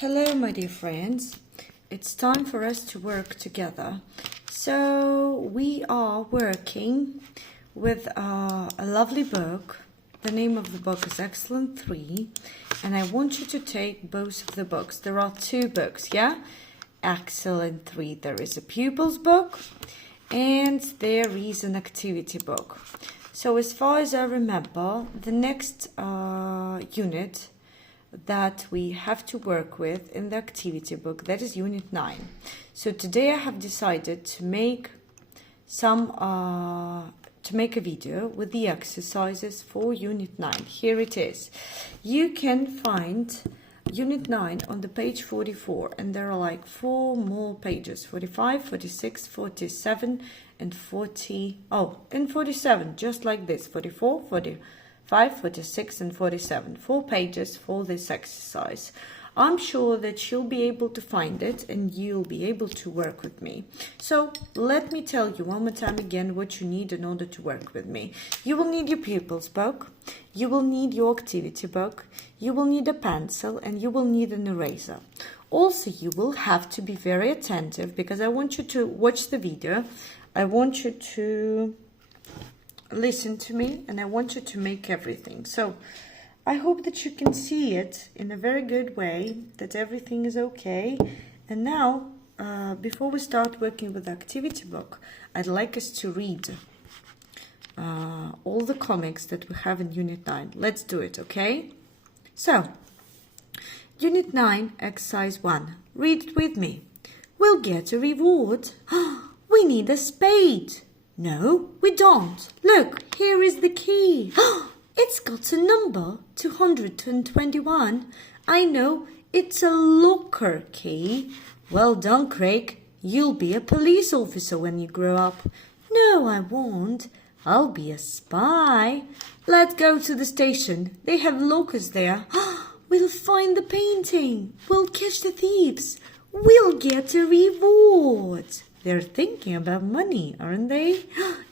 Hello, my dear friends. It's time for us to work together. So we are working with a lovely book. The name of the book is Excellent 3, and I want you to take both of the books. There are two books, yeah? Excellent 3. There is a pupils book and there is an activity book. So as far as I remember, the next unit that we have to work with in the activity book, that is unit 9. So today I have decided to make a video with the exercises for unit 9. Here it is. You can find unit 9 on the page 44, and there are like 4 more pages, 45, 46, 47 and 47, just like this, 44, 45, 46 and 47, 4 pages for this exercise. I'm sure that you'll be able to find it and you'll be able to work with me. So let me tell you one more time again what you need in order to work with me. You will need your pupils book, you will need your activity book, you will need a pencil, and you will need an eraser. Also, you will have to be very attentive because I want you to watch the video. I want you to listen to me and I want you to make everything. So I hope that you can see it in a very good way, that everything is okay. And now, before we start working with the activity book, I'd like us to read all the comics that we have in Unit 9. Let's do it, okay? So, Unit 9, Exercise 1. Read it with me. We'll get a reward. We need a spade. No, we don't. Look, here is the key. It's got a number, 221. I know, it's a locker key. Well done, Craig. You'll be a police officer when you grow up. No, I won't. I'll be a spy. Let's go to the station. They have lockers there. We'll find the painting. We'll catch the thieves. We'll get a reward. They're thinking about money, aren't they?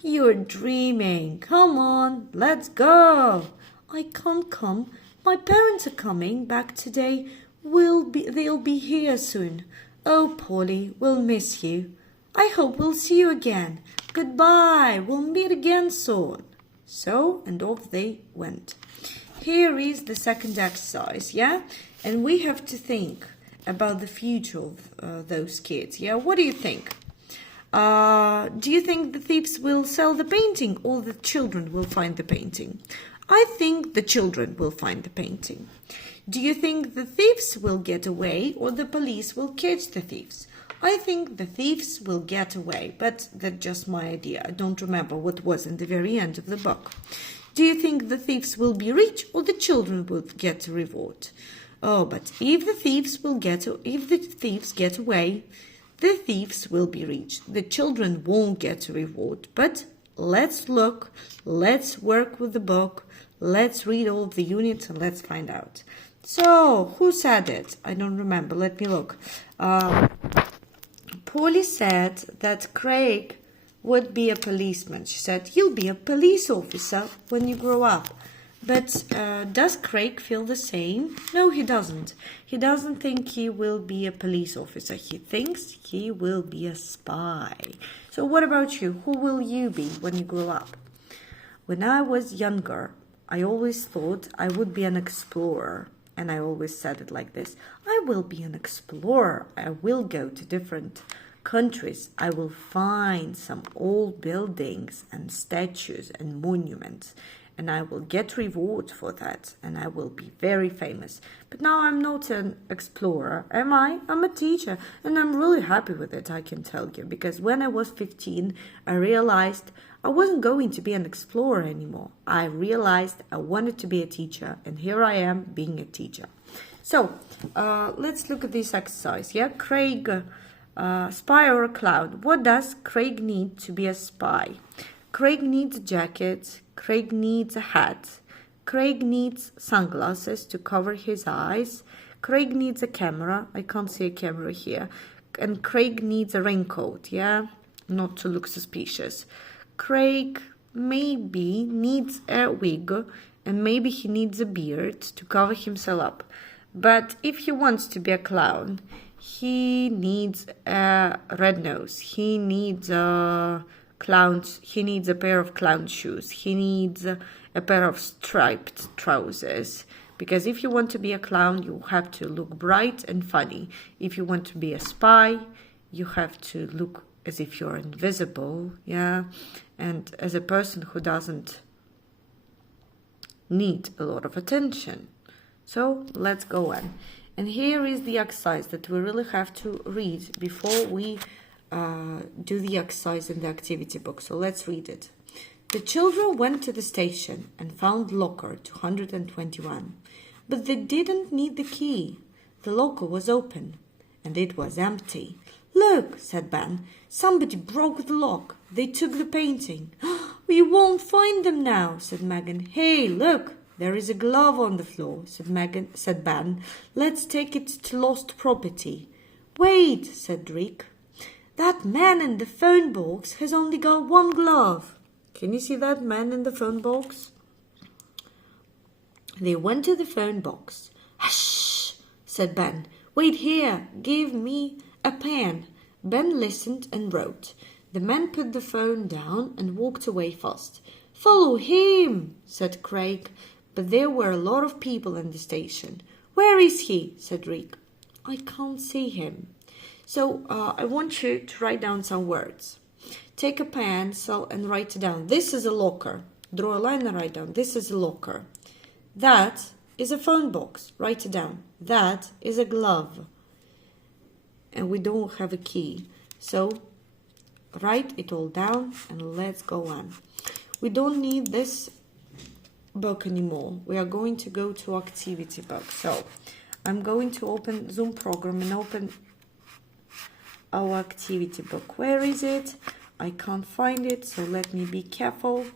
You're dreaming. Come on, let's go. I can't come. My parents are coming back today. They'll be here soon. Oh, Polly, we'll miss you. I hope we'll see you again. Goodbye. We'll meet again soon. So, and off they went. Here is the second exercise, yeah? And we have to think about the future of those kids, yeah? What do you think? Do you think the thieves will sell the painting or the children will find the painting? I think the children will find the painting. Do you think the thieves will get away or the police will catch the thieves? I think the thieves will get away, but that's just my idea. I don't remember what was in the very end of the book. Do you think the thieves will be rich or the children will get a reward? Oh, but if the thieves get away, the thieves will be rich. The children won't get a reward. But let's look, let's work with the book, let's read all of the units and let's find out. So, who said it? I don't remember. Let me look. Polly said that Craig would be a policeman. She said, you'll be a police officer when you grow up. But does Craig feel the same? No, he doesn't. He doesn't think he will be a police officer. He thinks he will be a spy. So what about you? Who will you be when you grow up? When I was younger, I always thought I would be an explorer. And I always said it like this. I will be an explorer. I will go to different countries. I will find some old buildings and statues and monuments. And I will get reward for that, and I will be very famous. But now I'm not an explorer, am I? I'm a teacher, and I'm really happy with it, I can tell you. Because when I was 15, I realized I wasn't going to be an explorer anymore. I realized I wanted to be a teacher, and here I am being a teacher. So, let's look at this exercise, yeah? Craig, spy or a clown. What does Craig need to be a spy? Craig needs a jacket. Craig needs a hat. Craig needs sunglasses to cover his eyes. Craig needs a camera. I can't see a camera here. And Craig needs a raincoat, yeah? Not to look suspicious. Craig maybe needs a wig and maybe he needs a beard to cover himself up. But if he wants to be a clown, he needs a red nose. He needs a pair of clown shoes. He needs a pair of striped trousers. Because if you want to be a clown, you have to look bright and funny. If you want to be a spy, you have to look as if you're invisible, yeah? And as a person who doesn't need a lot of attention. So let's go on. And here is the exercise that we really have to read before we do the exercise in the activity book. So let's read it. The children went to the station and found locker 221. But they didn't need the key. The locker was open and it was empty. Look, said Ben. Somebody broke the lock. They took the painting. We won't find them now, said Megan. Hey, look, there is a glove on the floor, said Ben. Let's take it to lost property. Wait, said Rick. That man in the phone box has only got one glove. Can you see that man in the phone box? They went to the phone box. Hush, said Ben. Wait here. Give me a pen. Ben listened and wrote. The man put the phone down and walked away fast. Follow him, said Craig. But there were a lot of people in the station. Where is he? Said Rick. I can't see him. So I want you to write down some words. Take a pencil and write it down. This is a locker. Draw a line and write down. This is a locker. That is a phone box. Write it down. That is a glove. And we don't have a key. So write it all down and let's go on. We don't need this book anymore. We are going to go to activity book. So I'm going to open Zoom program and open our activity book. Where is it? I can't find it, so let me be careful.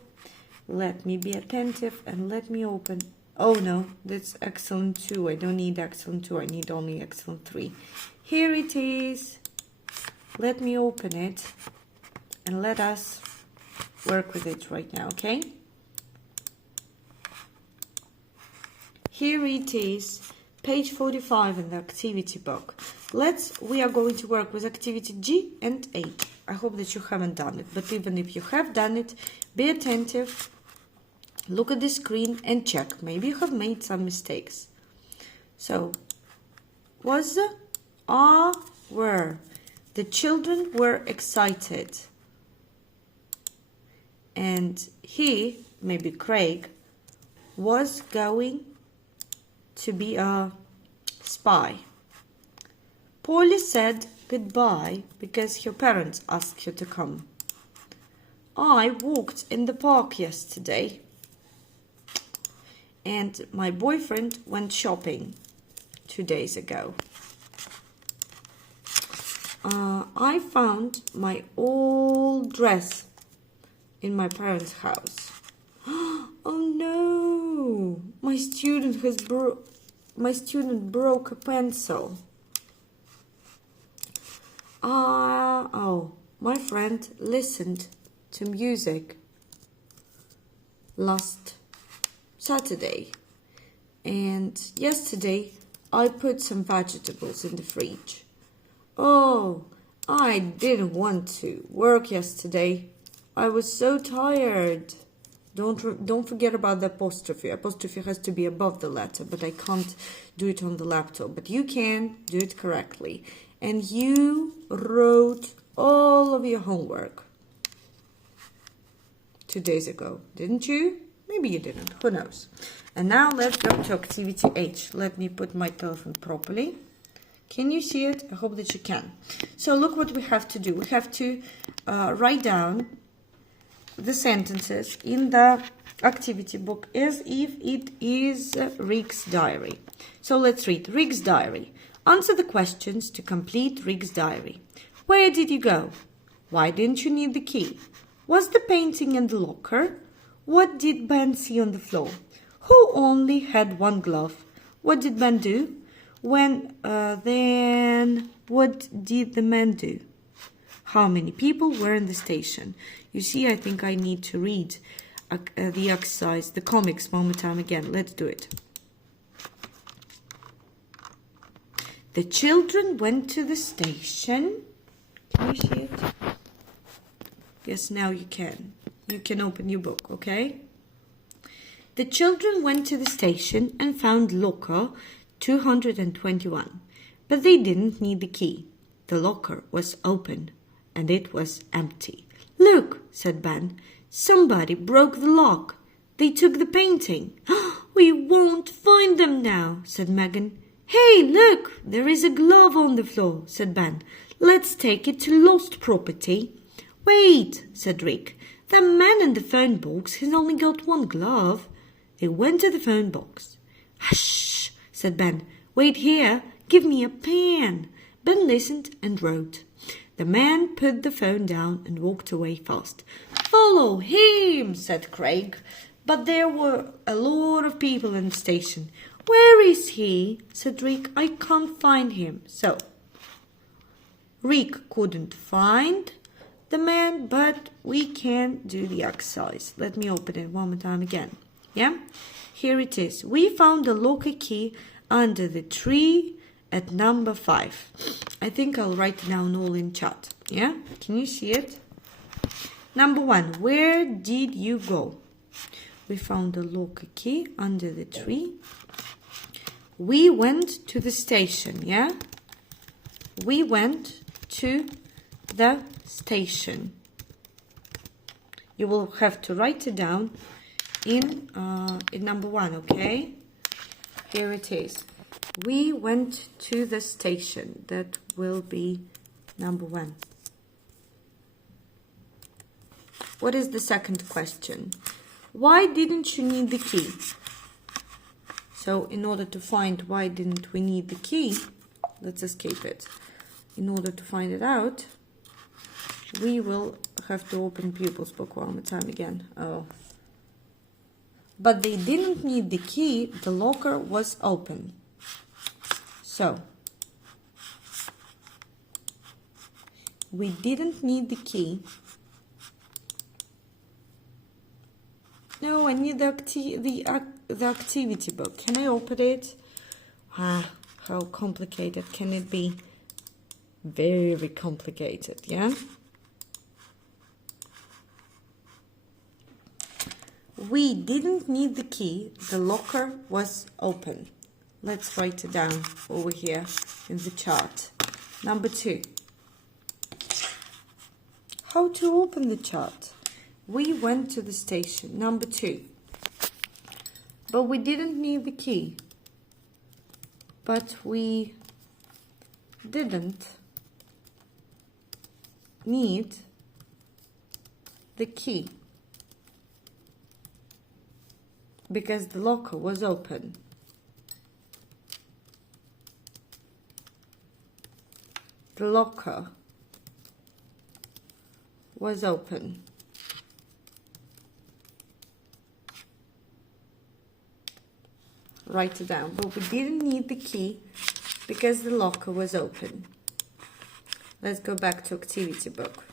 Let me be attentive and let me open. Oh no, that's excellent 2. I don't need excellent 2. I need only excellent 3. Here it is. Let me open it and let us work with it right now, okay? Here it is, page 45 in the activity book. We are going to work with activity G and H. I hope that you haven't done it, but even if you have done it, be attentive, look at the screen and check. Maybe you have made some mistakes. So, was, are, were. The children were excited. And he, maybe Craig, was going to be a spy. Polly said goodbye because her parents asked her to come. I walked in the park yesterday and my boyfriend went shopping 2 days ago. I found my old dress in my parents' house. Oh no! My student broke a pencil. My friend listened to music last Saturday, and yesterday I put some vegetables in the fridge. Oh, I didn't want to work yesterday. I was so tired. Don't forget about the apostrophe. Apostrophe has to be above the letter, but I can't do it on the laptop. But you can do it correctly. And you wrote all of your homework 2 days ago, didn't you? Maybe you didn't. Who knows? And now let's go to activity H. Let me put my telephone properly. Can you see it? I hope that you can. So look what we have to do. We have to write down the sentences in the activity book as if it is Rick's diary. So let's read Rick's diary. Answer the questions to complete Rick's diary. Where did you go? Why didn't you need the key? Was the painting in the locker? What did Ben see on the floor? Who only had one glove? What did Ben do? Then what did the man do? How many people were in the station? You see, I think I need to read the exercise, the comics one more time again. Let's do it. The children went to the station. Can you see it? Yes, now you can. You can open your book, okay? The children went to the station and found locker 221, but they didn't need the key. The locker was open, and it was empty. Look, said Ben. Somebody broke the lock. They took the painting. We won't find them now, said Megan. Hey, look, there is a glove on the floor, said Ben. Let's take it to lost property. Wait, said Rick. The man in the phone box has only got one glove. They went to the phone box. Hush, said Ben. Wait here. Give me a pen. Ben listened and wrote. The man put the phone down and walked away fast. Follow him, said Craig. But there were a lot of people in the station. Where is he? Said Rick. I can't find him. So, Rick couldn't find the man, but we can do the exercise. Let me open it one more time again. Yeah? Here it is. We found the locker key under the tree at number 5. I think I'll write it down all in chat. Yeah? Can you see it? Number 1. Where did you go? We found the locker key under the tree. We went to the station. Yeah? We went to the station. You will have to write it down in number 1, okay? Here it is. We went to the station. That will be number 1. What is the second question? Why didn't you need the key? So in order to find why didn't we need the key, let's escape it. In order to find it out, we will have to open pupil's book one more time again. Oh. But they didn't need the key. The locker was open. So, we didn't need the key. No, I need the activity book. Can I open it? How complicated can it be? Very complicated, yeah? We didn't need the key. The locker was open. Let's write it down over here in the chart. Number 2. How to open the chart? We went to the station. Number 2. But we didn't need the key. But we didn't need the key because the locker was open. The locker was open. Write it down. But we didn't need the key because the locker was open. Let's go back to activity book.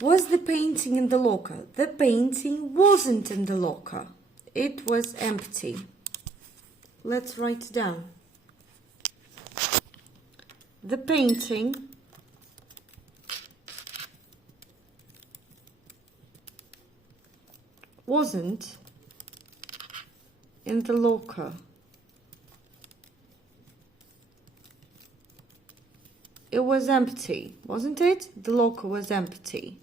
Was the painting in the locker? The painting wasn't in the locker. It was empty. Let's write it down. The painting wasn't in the locker. It was empty, wasn't it? The locker was empty.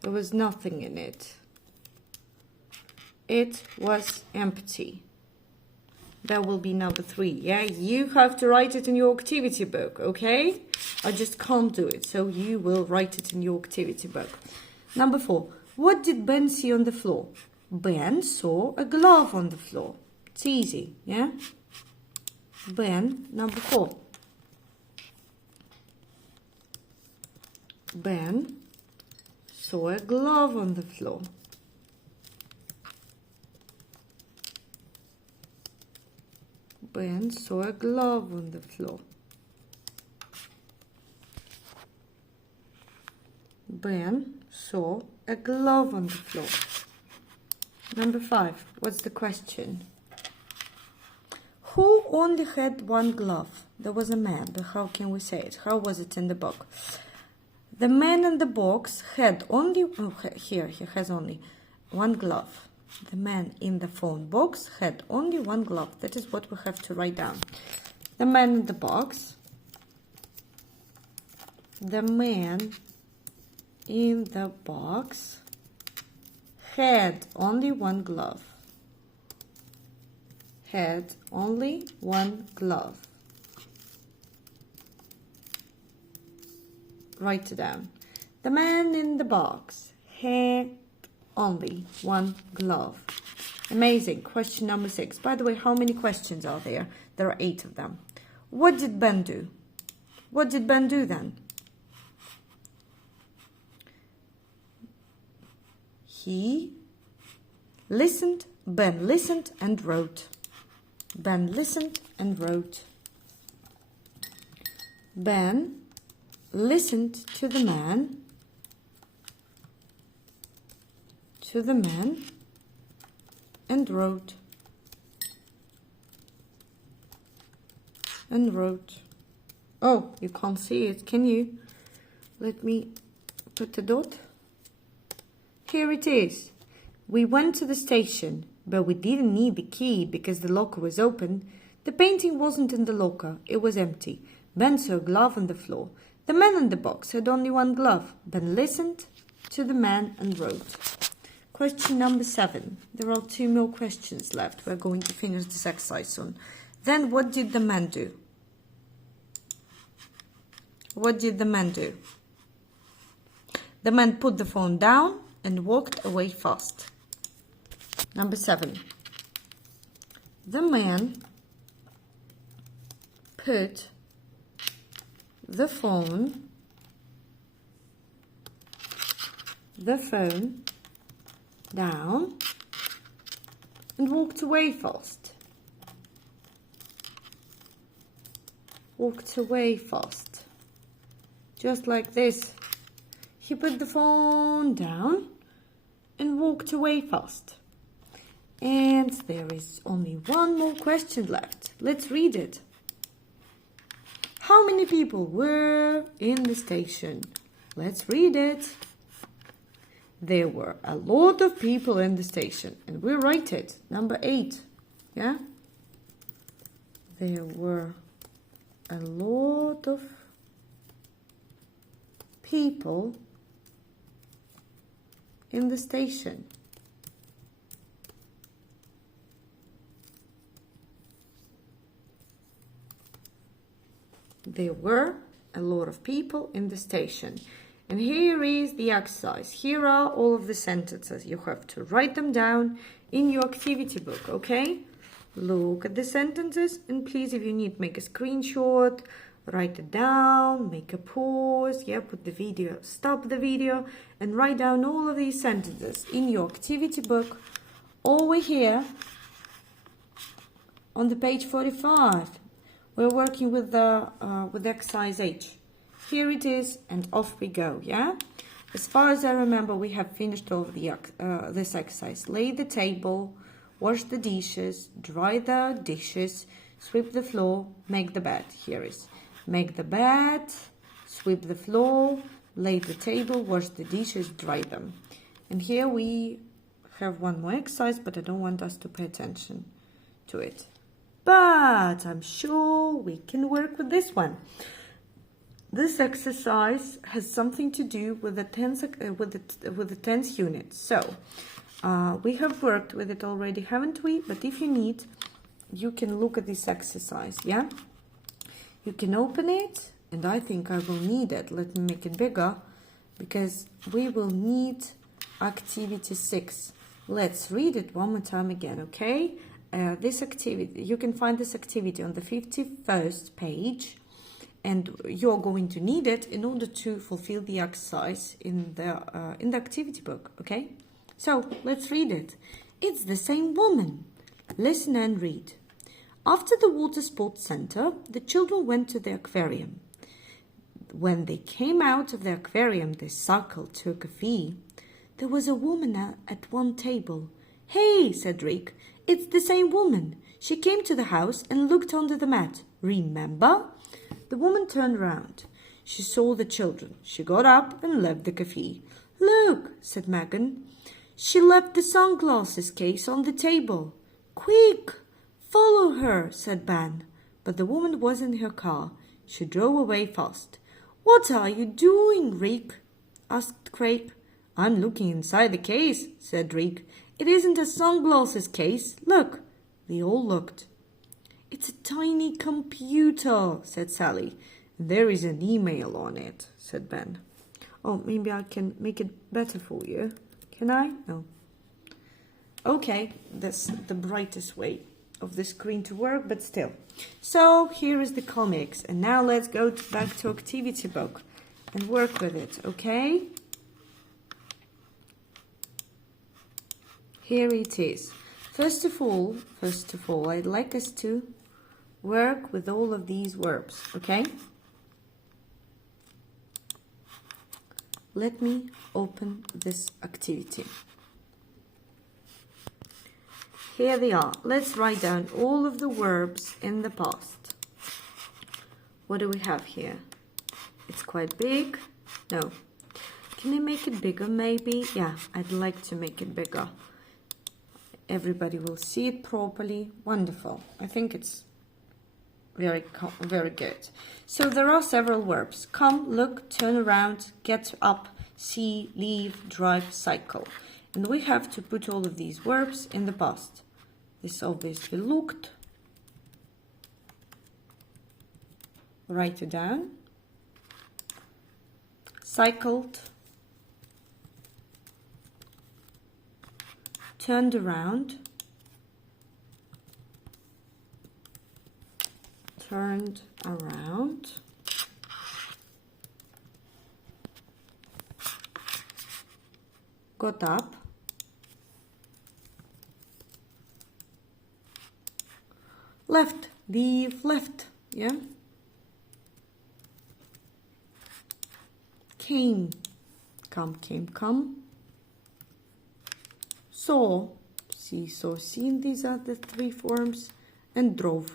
There was nothing in it. It was empty. That will be number 3, yeah? You have to write it in your activity book, okay? I just can't do it, so you will write it in your activity book. Number 4. What did Ben see on the floor? Ben saw a glove on the floor. It's easy, yeah? Ben, number 4. Ben saw a glove on the floor. Ben saw a glove on the floor. Ben saw a glove on the floor. Number 5. What's the question? Who only had one glove? There was a man, but how can we say it? How was it in the book? The man in the box had only, here he has only one glove. The man in the phone box had only one glove. That is what we have to write down. The man in the box. The man in the box had only one glove. Had only one glove. Write it down. The man in the box had only one glove. Amazing. Question number 6. By the way, how many questions are there? There are 8 of them. What did Ben do? What did Ben do then? He listened. Ben listened and wrote. Ben listened and wrote. Ben listened to the man. And wrote. And wrote. Oh, you can't see it, can you? Let me put a dot. Here it is. We went to the station, but we didn't need the key because the locker was open. The painting wasn't in the locker, it was empty. Ben saw a glove on the floor. The man in the box had only one glove. Ben listened to the man and wrote. Question number 7. There are 2 more questions left. We're going to finish this exercise soon. Then what did the man do? What did the man do? The man put the phone down and walked away fast. Number 7. The man put the phone down and walked away fast. Walked away fast. Just like this. He put the phone down and walked away fast. And there is only one more question left. Let's read it. How many people were in the station? Let's read it. There were a lot of people in the station. And we write it. Number 8. Yeah? There were a lot of people in the station. There were a lot of people in the station. And here is the exercise. Here are all of the sentences. You have to write them down in your activity book, okay? Look at the sentences and please, if you need, make a screenshot, write it down, make a pause, yeah, put the video, stop the video, and write down all of these sentences in your activity book over here on the page 45. We're working with the exercise H. Here it is, and off we go, yeah? As far as I remember, we have finished all of the this exercise. Lay the table, wash the dishes, dry the dishes, sweep the floor, make the bed. Here is make the bed, sweep the floor, lay the table, wash the dishes, dry them. And here we have one more exercise, but I don't want us to pay attention to it. But I'm sure we can work with this one. This exercise has something to do with the tense unit. So we have worked with it already, haven't we? But if you need, you can look at this exercise, yeah? You can open it, and I think I will need it. Let me make it bigger, because we will need activity 6. Let's read it one more time again, okay? This activity, you can find this activity on the 51st page, and you're going to need it in order to fulfill the exercise in the activity book, okay? So let's read it. It's the same woman. Listen and read. After the water sports center, the children went to the aquarium. When they came out of the aquarium, they circled to a cafe. There was a woman at one table. Hey, said Rick, it's the same woman. She came to the house and looked under the mat. Remember? The woman turned round. She saw the children. She got up and left the cafe. Look, said Megan. She left the sunglasses case on the table. Quick, follow her, said Ben. But the woman was in her car. She drove away fast. What are you doing, Rick? Asked Craig. I'm looking inside the case, said Rick. It isn't a sunglasses case. Look. They all looked. It's a tiny computer, said Sally. There is an email on it, said Ben. Oh, maybe I can make it better for you. Can I? No. Okay, that's the brightest way of the screen to work, but still. So here is the comics, and now let's go back to activity book and work with it, okay? Here it is. First of all, I'd like us to work with all of these verbs, okay? Let me open this activity. Here they are. Let's write down all of the verbs in the past. What do we have here? It's quite big. No. Can I make it bigger maybe? Yeah, I'd like to make it bigger. Everybody will see it properly. Wonderful. I think it's very good. So there are several verbs. Come, look, turn around, get up, see, leave, drive, cycle. And we have to put all of these verbs in the past. This obviously looked. Write it down. Cycled. Turned around. Turned around. Got up. Left, leave, left, yeah? Came, come, came, come. Saw, see, saw, seen, these are the three forms. And drove,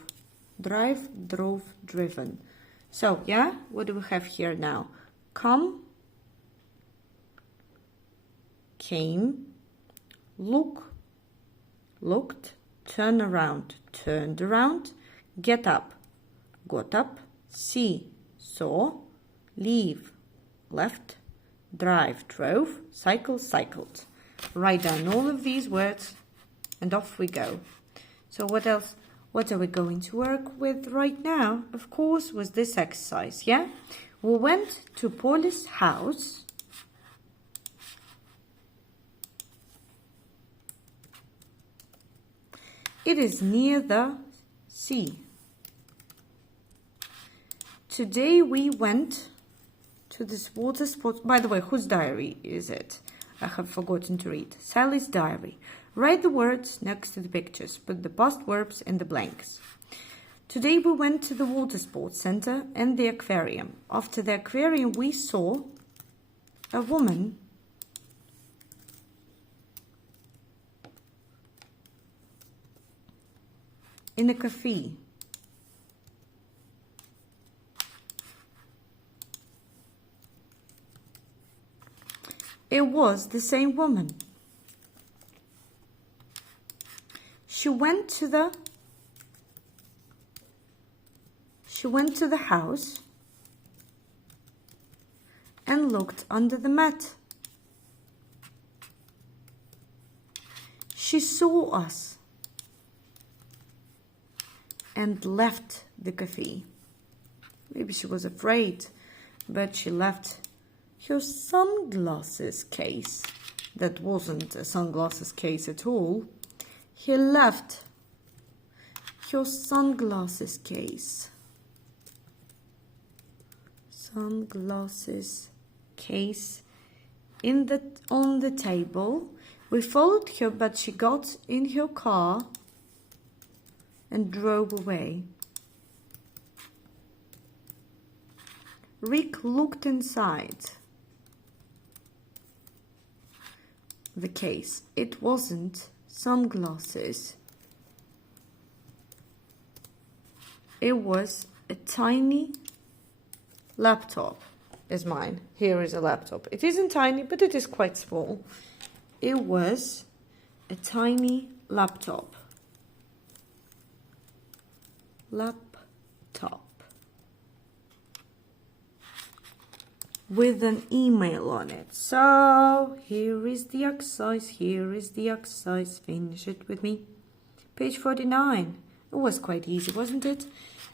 drive, drove, driven. So, yeah, what do we have here now? Come, came, look, looked, turn around, turned around, get up, got up, see, saw, leave, left, drive, drove, cycle, cycled. Write down all of these words and off we go. So what else? What are we going to work with right now? Of course, was this exercise, yeah? We went to Polly's house. It is near the sea. Today we went to this water sport. By the way, whose diary is it? I have forgotten to read. Sally's diary. Write the words next to the pictures. Put the past verbs in the blanks. Today we went to the water sports center and the aquarium. After the aquarium, we saw a woman in a cafe. It was the same woman. She went to the house and looked under the mat. She saw us and left the cafe. Maybe she was afraid, but she left her sunglasses case. That wasn't a sunglasses case at all. He left her sunglasses case. Sunglasses case on the table. We followed her, but she got in her car and drove away. Rick looked inside the case. It wasn't sunglasses. It was a tiny laptop, is mine. Here is a laptop. It isn't tiny, but it is quite small. It was a tiny laptop. Laptop. With an email on it. So, here is the exercise. Here is the exercise. Finish it with me. Page 49. It was quite easy, wasn't it?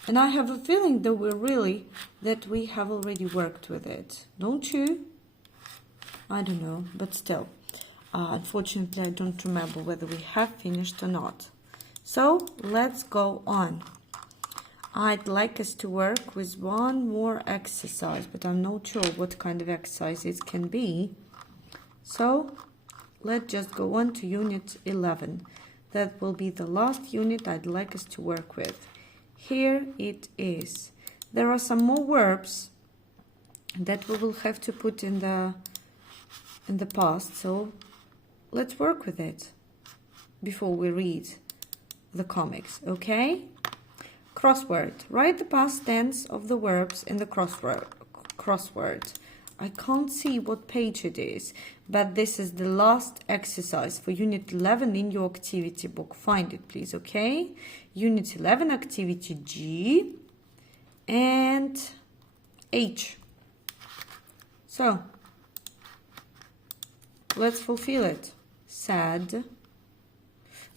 And I have a feeling that we have already worked with it. Don't you? I don't know, but still. Unfortunately, I don't remember whether we have finished or not. So, let's go on. I'd like us to work with one more exercise, but I'm not sure what kind of exercise it can be. So, let's just go on to Unit 11. That will be the last unit I'd like us to work with. Here it is. There are some more verbs that we will have to put in the past, so let's work with it before we read the comics, okay? Crossword. Write the past tense of the verbs in the crossword. I can't see what page it is, but this is the last exercise for Unit 11 in your activity book. Find it, please, okay? Unit 11, Activity G and H. So, let's fulfill it. Sad.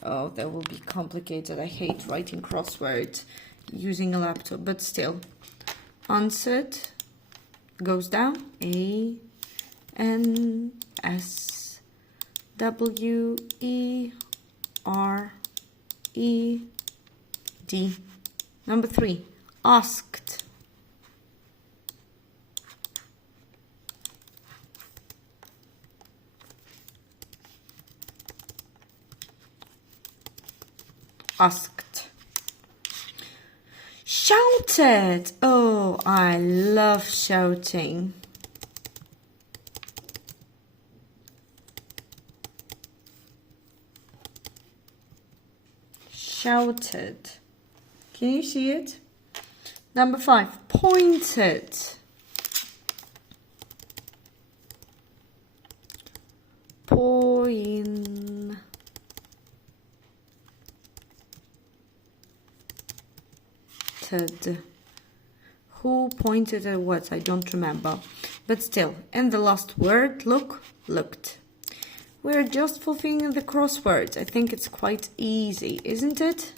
Oh, that will be complicated. I hate writing crosswords using a laptop, but still. Answered. Goes down. A, N, S, W, E, R, E, D. Number 3. Asked. Asked. Shouted. Oh, I love shouting. Shouted. Can you see it? Number 5. Pointed. Pointed. Who pointed at what? I don't remember. But still, and the last word, look, looked. We're just fulfilling the crosswords. I think it's quite easy, isn't it?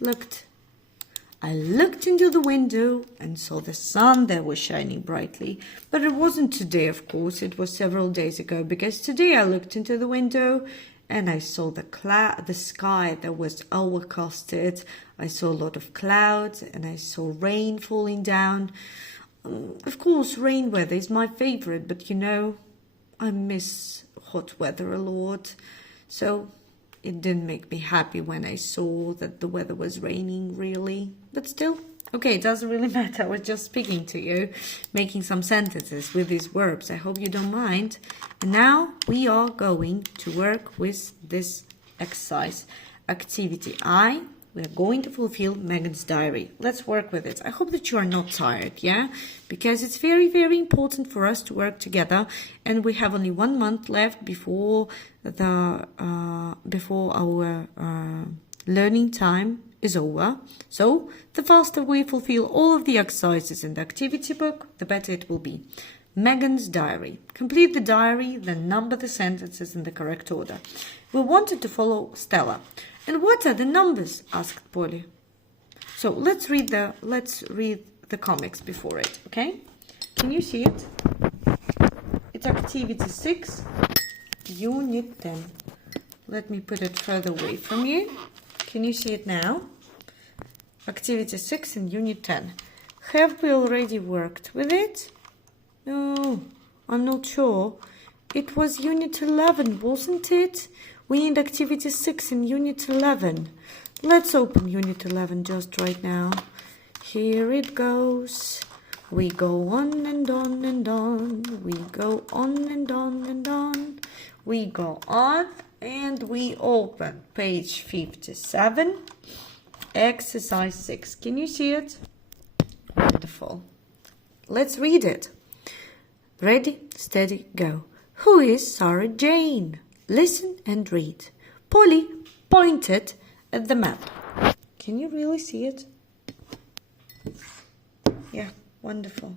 Looked. I looked into the window and saw the sun that was shining brightly. But it wasn't today, of course. It was several days ago, because today I looked into the window and I saw the sky that was overcasted. I saw a lot of clouds and I saw rain falling down. Of course, rain weather is my favorite, but you know, I miss hot weather a lot. So it didn't make me happy when I saw that the weather was raining, really. But still, okay, it doesn't really matter. I was just speaking to you, making some sentences with these verbs. I hope you don't mind. And now we are going to work with this exercise. Activity I. We are going to fulfill Megan's diary. Let's work with it. I hope that you are not tired, yeah? Because it's very, very important for us to work together. And we have only 1 month left before our learning time is over. So the faster we fulfill all of the exercises in the activity book, the better it will be. Megan's diary. Complete the diary, then number the sentences in the correct order. We wanted to follow Stella. And what are the numbers? Asked Polly. So let's read the comics before it, okay? Can you see it? It's activity 6, unit 10. Let me put it further away from you. Can you see it now? Activity 6 in unit 10. Have we already worked with it? No, I'm not sure. It was unit 11, wasn't it? We need activity 6 in unit 11. Let's open unit 11 just right now. Here it goes. We go on and on and on. We go on and on and on. We go on and we open page 57. exercise 6. Can you see it? Wonderful. Let's read it. Ready, steady, go. Who is Sarah Jane? Listen and read. Polly pointed at the map. Can you really see it? Yeah, wonderful.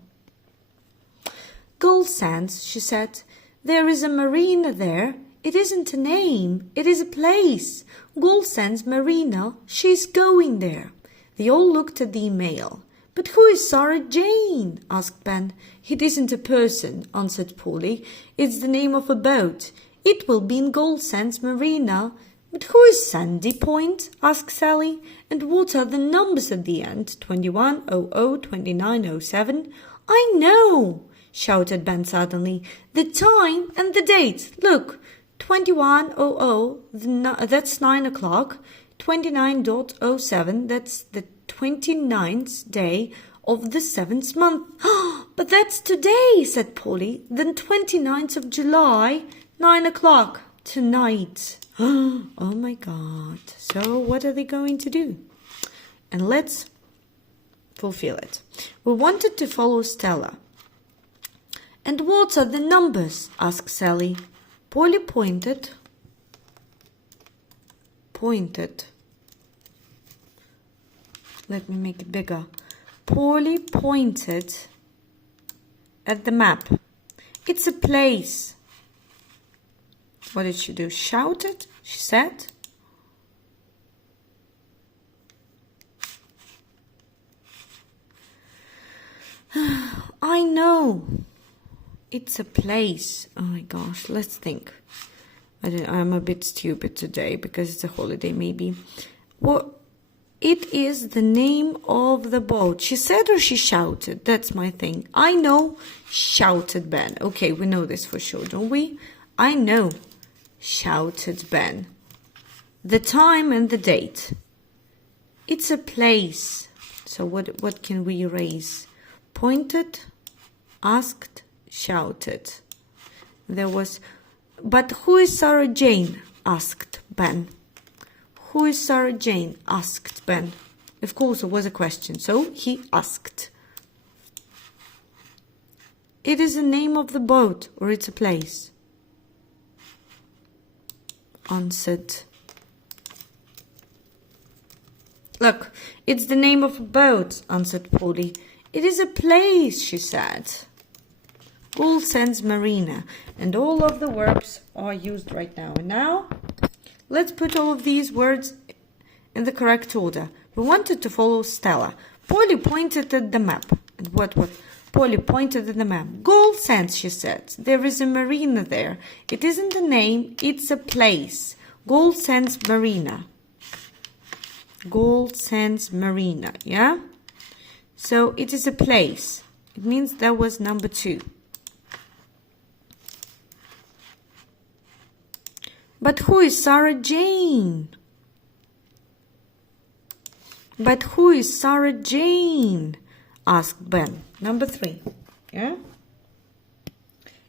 Gold Sands, she said. There is a marina there. It isn't a name, it is a place. Gold Sands Marina, she's going there. They all looked at the email. But who is Sarah Jane? Asked Ben. It isn't a person, answered Polly. It's the name of a boat. It will be in Gold Sands Marina. But who is Sandy Point? Asked Sally. And what are the numbers at the end? 2100, 2907. I know, shouted Ben suddenly. The time and the date. Look, 2100, that's 9 o'clock. 29.07, that's the 29th day of the 7th month. But that's today, said Polly. The 29th of July, 9 o'clock, tonight. Oh my God. So what are they going to do? And let's fulfill it. We wanted to follow Stella. And what are the numbers? Asked Sally. Polly pointed. Let me make it bigger. Polly pointed at the map. It's a place. What did she do? Shouted, she said. I know. It's a place. Oh my gosh, let's think. I'm a bit stupid today because it's a holiday maybe. Well, it is the name of the boat. She said or she shouted? That's my thing. I know, shouted Ben. Okay, we know this for sure, don't we? I know, shouted Ben. The time and the date. It's a place. So what can we erase? Pointed, asked, shouted. There was, but who is Sarah Jane? Asked Ben. Who is Sarah Jane? Asked Ben. Of course, it was a question, so he asked. It is the name of the boat, or it's a place. Answered. Look, it's the name of a boat, answered Polly. It is a place, she said. Gold Sands Marina, and all of the verbs are used right now. And now, let's put all of these words in the correct order. We wanted to follow Stella. Polly pointed at the map. And what? Polly pointed at the map. Gold Sands, she said. There is a marina there. It isn't a name, it's a place. Gold Sands Marina. Gold Sands Marina, yeah? So it is a place. It means that was number 2. But who is Sarah Jane? But who is Sarah Jane? Asked Ben. Number 3. Yeah?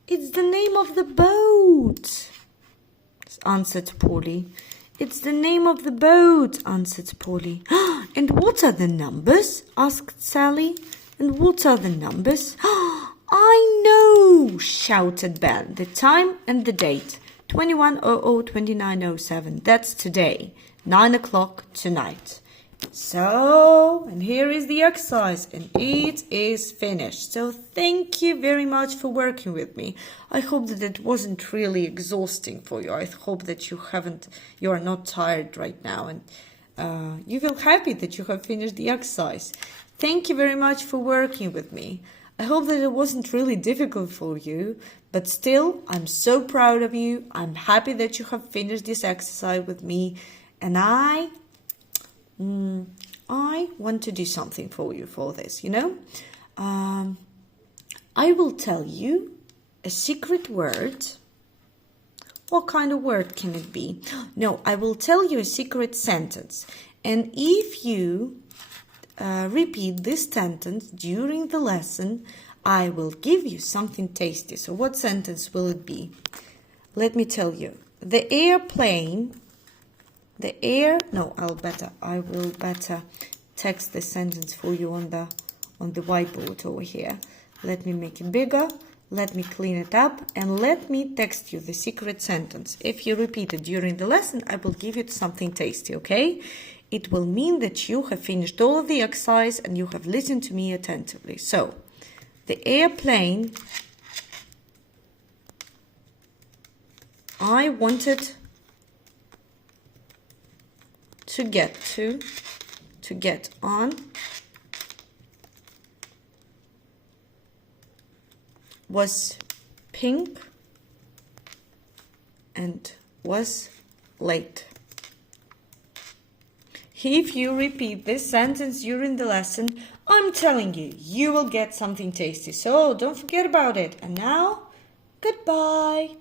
It's the name of the boat, answered Polly. It's the name of the boat, answered Polly. And what are the numbers? Asked Sally. And what are the numbers? I know, shouted Ben. The time and the date. 2100, 2907. That's today. 9 o'clock tonight. So, and here is the exercise, and it is finished. So thank you very much for working with me. I hope that it wasn't really exhausting for you. I hope that you are not tired right now, and you feel happy that you have finished the exercise. Thank you very much for working with me. I hope that it wasn't really difficult for you, but still, I'm so proud of you. I'm happy that you have finished this exercise with me, and I want to do something for you for this, I will tell you a secret word. What kind of word can it be? No, I will tell you a secret sentence. And if you repeat this sentence during the lesson, I will give you something tasty. So what sentence will it be? Let me tell you. The airplane The air, no, I will better text the sentence for you on the whiteboard over here. Let me make it bigger. Let me clean it up and let me text you the secret sentence. If you repeat it during the lesson, I will give you something tasty, okay? It will mean that you have finished all of the exercise and you have listened to me attentively. So, the airplane I wanted to get on was pink and was late. If you repeat this sentence during the lesson, I'm telling you, you will get something tasty. So don't forget about it. And now, goodbye.